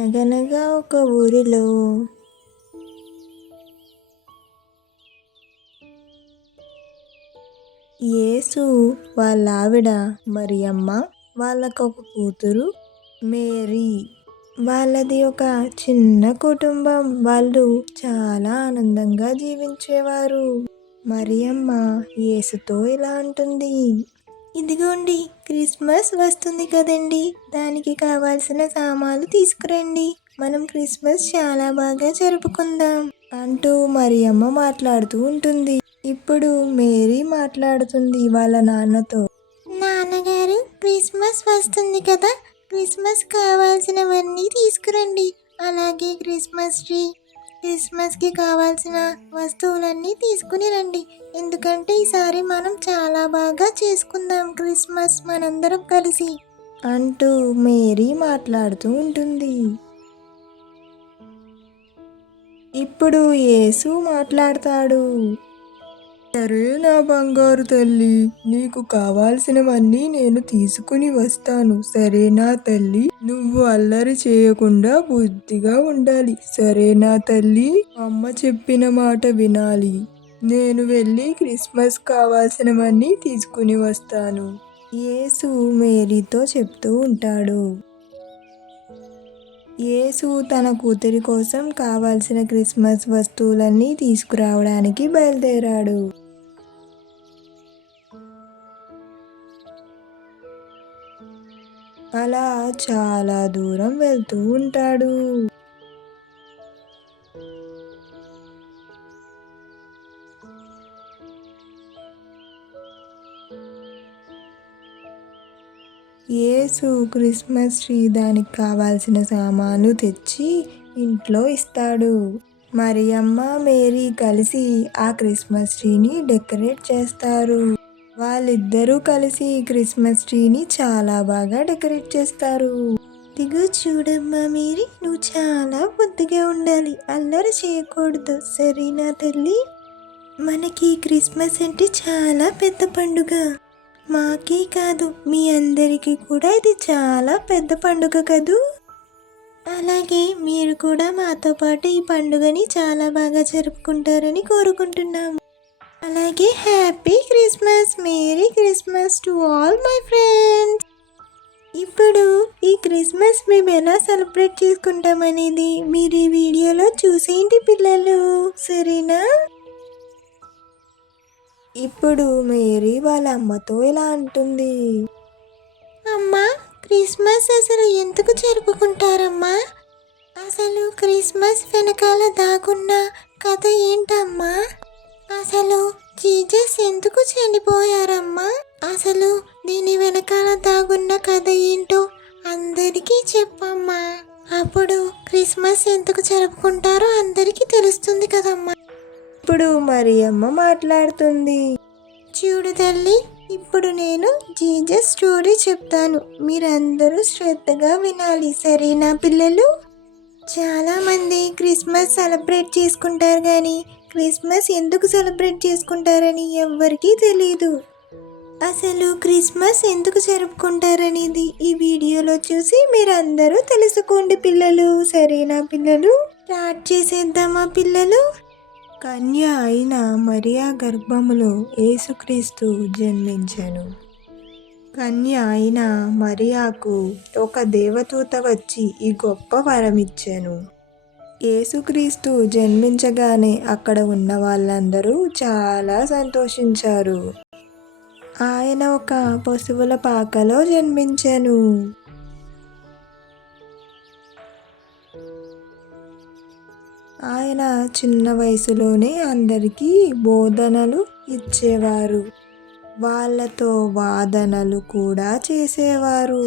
అనగనగా ఒక ఊరిలో యేసు వాళ్ళ ఆవిడ మరియమ్మ, వాళ్ళకొక కూతురు మేరీ. వాళ్ళది ఒక చిన్న కుటుంబం. వాళ్ళు చాలా ఆనందంగా జీవించేవారు. మరియమ్మ యేసుతో ఇలా అంటుంది, ఇదిగోండి, క్రిస్మస్ వస్తుంది కదండి, దానికి కావాల్సిన సామాన్లు తీసుకురండి, మనం క్రిస్మస్ చాలా బాగా జరుపుకుందాం అంటూ మరియమ్మ మాట్లాడుతూ ఉంటుంది. ఇప్పుడు మేరీ మాట్లాడుతుంది వాళ్ళ నాన్నతో. నాన్నగారు, క్రిస్మస్ వస్తుంది కదా, క్రిస్మస్ కావాల్సినవన్నీ తీసుకురండి, అలాగే క్రిస్మస్కి కావాల్సిన వస్తువులన్నీ తీసుకుని రండి, ఎందుకంటే ఈసారి మనం చాలా బాగా చేసుకుందాం క్రిస్మస్ మనందరం కలిసి అంటూ మేరీ మాట్లాడుతూ ఉంటుంది. ఇప్పుడు యేసు మాట్లాడతాడు. సరే నా బంగారు తల్లి, నీకు కావాల్సినవన్నీ నేను తీసుకుని వస్తాను, సరేనా తల్లి? నువ్వు అల్లరి చేయకుండా బుద్ధిగా ఉండాలి, సరేనా తల్లి? అమ్మ చెప్పిన మాట వినాలి. నేను వెళ్ళి క్రిస్మస్ కావాల్సినవన్నీ తీసుకుని వస్తాను. యేసు మేరీతో చెప్తూ ఉంటాడు. యేసు తన కూతురి కోసం కావాల్సిన క్రిస్మస్ వస్తువులన్నీ తీసుకురావడానికి బయలుదేరాడు. అలా చాలా దూరం వెళ్తూ ఉంటాడు. యేసు క్రిస్మస్ ట్రీ దానికి కావాల్సిన సామాను తెచ్చి ఇంట్లో ఇస్తాడు. మరియమ్మ, మేరీ కలిసి ఆ క్రిస్మస్ ట్రీని డెకరేట్ చేస్తారు. వాళ్ళిద్దరూ కలిసి క్రిస్మస్ ట్రీని చాలా బాగా డెకరేట్ చేస్తారు. ఇదిగో చూడమ్మా మేరీ, నువ్వు చాలా బుద్ధిగా ఉండాలి, అల్లరి చేయకూడదు, సరేనా తల్లి? మనకి క్రిస్మస్ అంటే చాలా పెద్ద పండుగ. మాకే కాదు, మీ అందరికీ కూడా ఇది చాలా పెద్ద పండుగ కదూ. అలాగే మీరు కూడా మాతో పాటు ఈ పండుగని చాలా బాగా జరుపుకుంటారని కోరుకుంటున్నాము. అలాగే happy Christmas, merry Christmas to all my friends. ఇప్పుడు ఈ క్రిస్మస్ మేము ఎలా సెలబ్రేట్ చేసుకుంటామనేది మీరు ఈ వీడియోలో చూసేయండి పిల్లలు, సరేనా? ఇప్పుడు మేరీ వాళ్ళ అమ్మతో ఇలా అంటుంది. అమ్మా, క్రిస్మస్ అసలు ఎందుకు జరుపుకుంటారమ్మా? అసలు క్రిస్మస్ వెనకాల దాగున్న కథ ఏంటమ్మా? అసలు జీసస్ ఎందుకు చనిపోయారమ్మా? అసలు దీని వెనకాల దాగున్న కథ ఏంటో అందరికీ చెప్పమ్మా. అప్పుడు క్రిస్మస్ ఎందుకు జరుపుకుంటారో అందరికీ తెలుస్తుంది కదమ్మా. ఇప్పుడు మరియమ్మ మాట్లాడుతుంది. చూడు తల్లి, ఇప్పుడు నేను జీసస్ స్టోరీ చెప్తాను, మీరందరూ శ్రద్ధగా వినాలి, సరేనా పిల్లలు? చాలామంది క్రిస్మస్ సెలబ్రేట్ చేసుకుంటారు కానీ క్రిస్మస్ ఎందుకు సెలబ్రేట్ చేసుకుంటారని ఎవ్వరికీ తెలియదు. అసలు క్రిస్మస్ ఎందుకు జరుపుకుంటారనేది ఈ వీడియోలో చూసి మీరందరూ తెలుసుకోండి పిల్లలు, సరేనా పిల్లలు? స్టార్ట్ చేసేద్దామా పిల్లలు? కన్య అయిన మరియా గర్భములో యేసుక్రీస్తు జన్మించెను. కన్య అయిన మరియాకు ఒక దేవదూత వచ్చి ఈ గొప్ప వరమిచ్చెను. యేసుక్రీస్తు జన్మించగానే అక్కడ ఉన్న వాళ్ళందరూ చాలా సంతోషించారు. ఆయన ఒక పశువుల పాకలో జన్మించెను. ఆయన చిన్న వయసులోనే అందరికీ బోధనలు ఇచ్చేవారు, వాళ్ళతో వాదనలు కూడా చేసేవారు.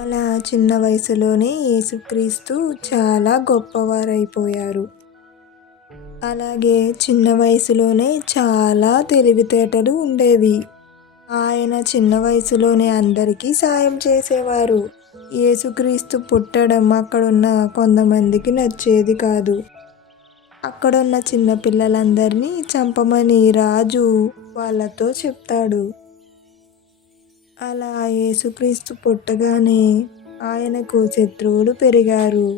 అలా చిన్న వయసులోనే యేసుక్రీస్తు చాలా గొప్పవారైపోయారు. అలాగే చిన్న వయసులోనే చాలా తెలివితేటలు ఉండేవి. ఆయన చిన్న వయసులోనే అందరికీ సాయం చేసేవారు. యేసుక్రీస్తు పుట్టడం అక్కడున్న కొంతమందికి నచ్చేది కాదు. అక్కడున్న చిన్నపిల్లలందరినీ చంపమని రాజు వాళ్ళతో చెప్తాడు. అలా యేసుక్రీస్తు పుట్టగానే ఆయనకు శత్రువులు పెరిగారు.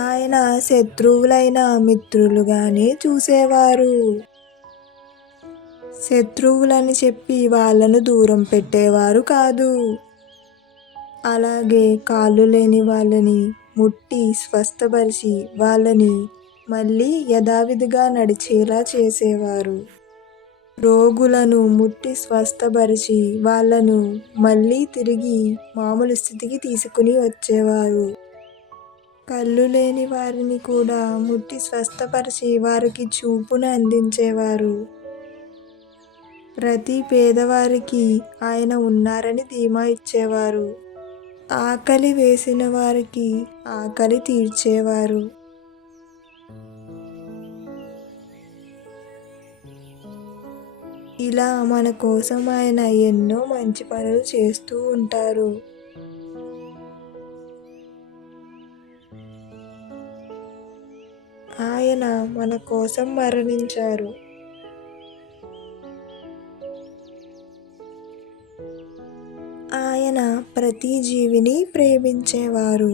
ఆయన శత్రువులైన మిత్రులుగానే చూసేవారు. శత్రువులని చెప్పి వాళ్ళను దూరం పెట్టేవారు కాదు. అలాగే కాళ్ళు లేని వాళ్ళని ముట్టి స్వస్థపరిచి వాళ్ళని మళ్ళీ యథావిధిగా నడిచేలా చేసేవారు. రోగులను ముట్టి స్వస్థపరిచి వాళ్ళను మళ్ళీ తిరిగి మామూలు స్థితికి తీసుకుని వచ్చేవారు. కళ్ళు లేని వారిని కూడా ముట్టి స్వస్థపరిచి వారికి చూపును అందించేవారు. ప్రతి పేదవారికి ఆయన ఉన్నారని ధీమా ఇచ్చేవారు. ఆకలి వేసిన వారికి ఆకలి తీర్చేవారు. ఇలా మన కోసం ఆయన ఎన్నో మంచి పనులు చేస్తూ ఉంటారు. ఆయన మన కోసం మరణించారు. ఆయన ప్రతి జీవిని ప్రేమించేవారు.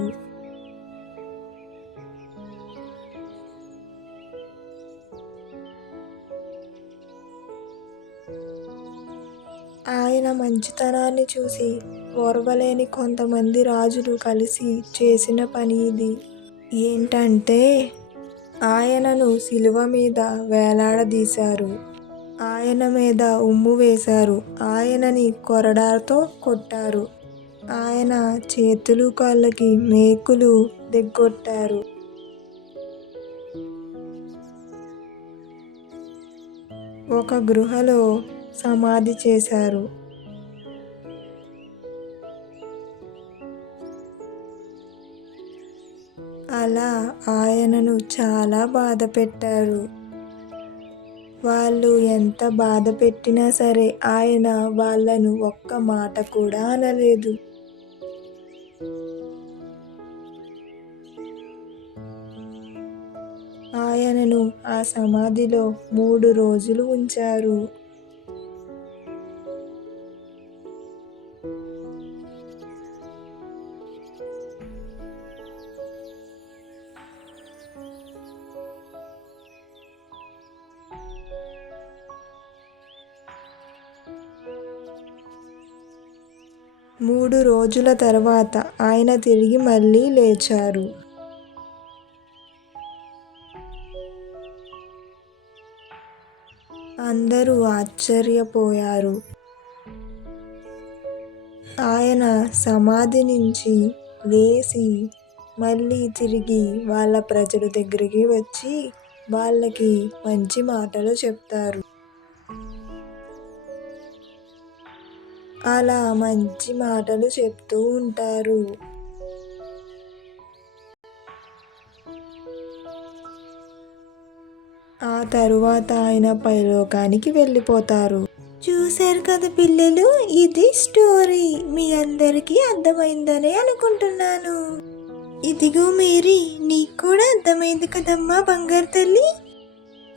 ఆయన మంచితనాన్ని చూసి ఓర్వలేని కొంతమంది రాజులు కలిసి చేసిన పని ఇది. ఏంటంటే ఆయనను శిలువ మీద వేలాడదీశారు. ఆయన మీద ఉమ్ము వేశారు. ఆయనని కొరడాతో కొట్టారు. ఆయన చేతులు కాళ్ళకి మేకులు దిగ్గొట్టారు. ఒక గృహలో సమాధి చేశారు. అలా ఆయనను చాలా బాధ పెట్టారు. వాళ్ళు ఎంత బాధ పెట్టినా సరే ఆయన వాళ్ళను ఒక్క మాట కూడా అనలేదు. ఆయనను ఆ సమాధిలో 3 రోజులు ఉంచారు. మూడు రోజుల తర్వాత ఆయన తిరిగి మళ్ళీ లేచారు. అందరూ ఆశ్చర్యపోయారు. ఆయన సమాధి నుంచి లేచి మళ్ళీ తిరిగి వాళ్ళ ప్రజల దగ్గరికి వచ్చి వాళ్ళకి మంచి మాటలు చెప్తారు. అలా మంచి మాటలు చెప్తూ ఉంటారు. ఆ తరువాత ఆయన పరలోకానికి వెళ్ళిపోతారు. చూశారు కదా పిల్లలు, ఇది స్టోరీ. మీ అందరికీ అర్థమైందనే అనుకుంటున్నాను. ఇదిగో మేరీ, నీకు కూడా అర్థమైంది కదమ్మా బంగారు తల్లి.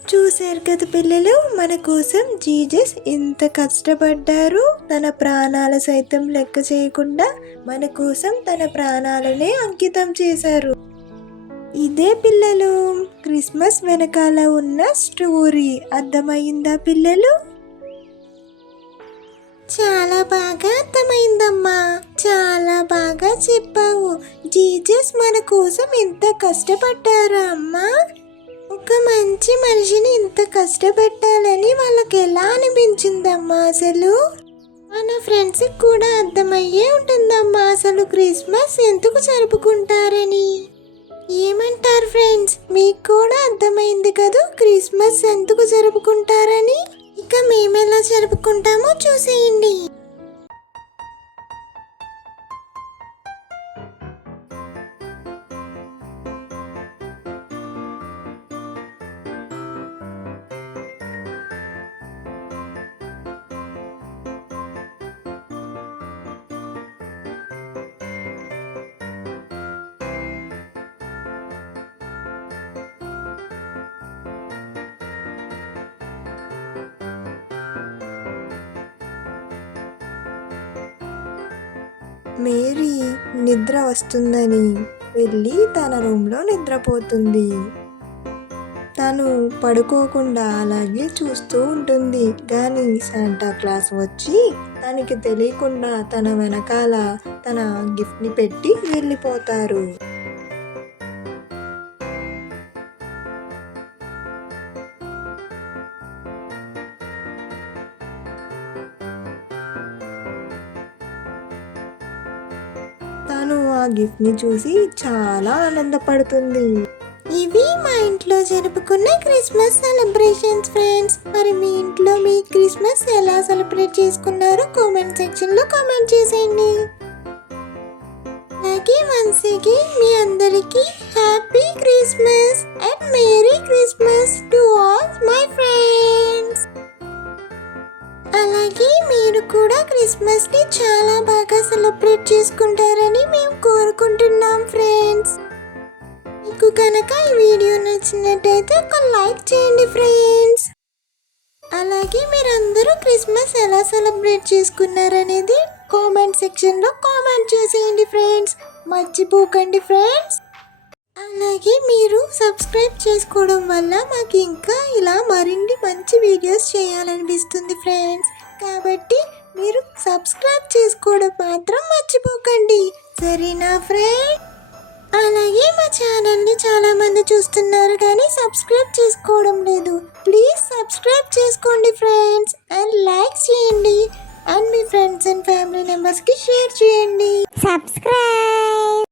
చూశారు కదా పిల్లలు, మన కోసం జీసస్ ఎంత కష్టపడ్డారు. తన ప్రాణాలు సైతం లెక్క చేయకుండా మన కోసం తన ప్రాణాలనే అంకితం చేశారు. ఇదే పిల్లలు క్రిస్మస్ వెనకాల ఉన్న స్టోరీ. అర్థమైందా పిల్లలు? చాలా బాగా అర్థమైందమ్మా. చాలా బాగా చెప్పావు. జీసస్ మన కోసం ఎంత కష్టపడ్డారా అమ్మా. ఒక మంచి మనిషిని ఇంత కష్టపెట్టాలని వాళ్ళకి ఎలా అనిపించిందమ్మా అసలు? మన ఫ్రెండ్స్కి కూడా అర్థమయ్యే ఉంటుందమ్మా అసలు క్రిస్మస్ ఎందుకు జరుపుకుంటారని. ఏమంటారు ఫ్రెండ్స్, మీకు కూడా అర్థమైంది కదా క్రిస్మస్ ఎందుకు జరుపుకుంటారని? ఇక మేము ఎలా జరుపుకుంటామో చూసేయండి. మేరీ నిద్ర వస్తుందని వెళ్ళి తన రూమ్లో నిద్రపోతుంది. తను పడుకోకుండా అలాగే చూస్తూ ఉంటుంది. కానీ శాంటా క్లాస్ వచ్చి తనకి తెలియకుండా తన వెనకాల తన గిఫ్ట్ని పెట్టి వెళ్ళిపోతారు. తను ఆ గిఫ్ట్ని చూసి చాలా ఆనందపడుతుంది. ఇవి మా ఇంట్లో జరుపుకున్న క్రిస్మస్ సెలబ్రేషన్స్ ఫ్రెండ్స్. మరి మీ ఇంట్లో మీ క్రిస్మస్ ఎలా సెలబ్రేట్ చేసుకున్నారో కామెంట్ సెక్షన్లో కామెంట్ చేసేయండి. అలాగే వన్స్ అగైన్ మీ అందరికీ happy Christmas and merry Christmas to all my friends. అలాగే మీరు కూడా క్రిస్మస్ ని చాలా బాగా సెలబ్రేట్ చేసుకుంటారని మేము కోరుకుంటున్నాం ఫ్రెండ్స్. మీకు కనుక ఈ వీడియో నచ్చినట్టయితే ఒక లైక్ చేయండి ఫ్రెండ్స్. అలాగే మీరందరూ క్రిస్మస్ ఎలా సెలబ్రేట్ చేసుకున్నారనేది కామెంట్ సెక్షన్లో కామెంట్ చేసేయండి ఫ్రెండ్స్. మర్చిపోకండి ఫ్రెండ్స్. అలాగే మీరు సబ్స్క్రైబ్ చేసుకోవడం వల్ల మాకు ఇంకా ఇలా మరిన్ని మంచి వీడియోస్ చేయాలనిపిస్తుంది ఫ్రెండ్స్. కాబట్టి మీరు సబ్స్క్రైబ్ చేసుకోవడం మాత్రం మర్చిపోకండి, సరేనా ఫ్రెండ్స్? అలాగే మా ఛానల్ని చాలామంది చూస్తున్నారు కానీ సబ్స్క్రైబ్ చేసుకోవడం లేదు. ప్లీజ్ సబ్స్క్రైబ్ చేసుకోండి ఫ్రెండ్స్ అండ్ లైక్ చేయండి and me friends and family మెంబర్స్కి షేర్ చేయండి. సబ్స్క్రైబ్.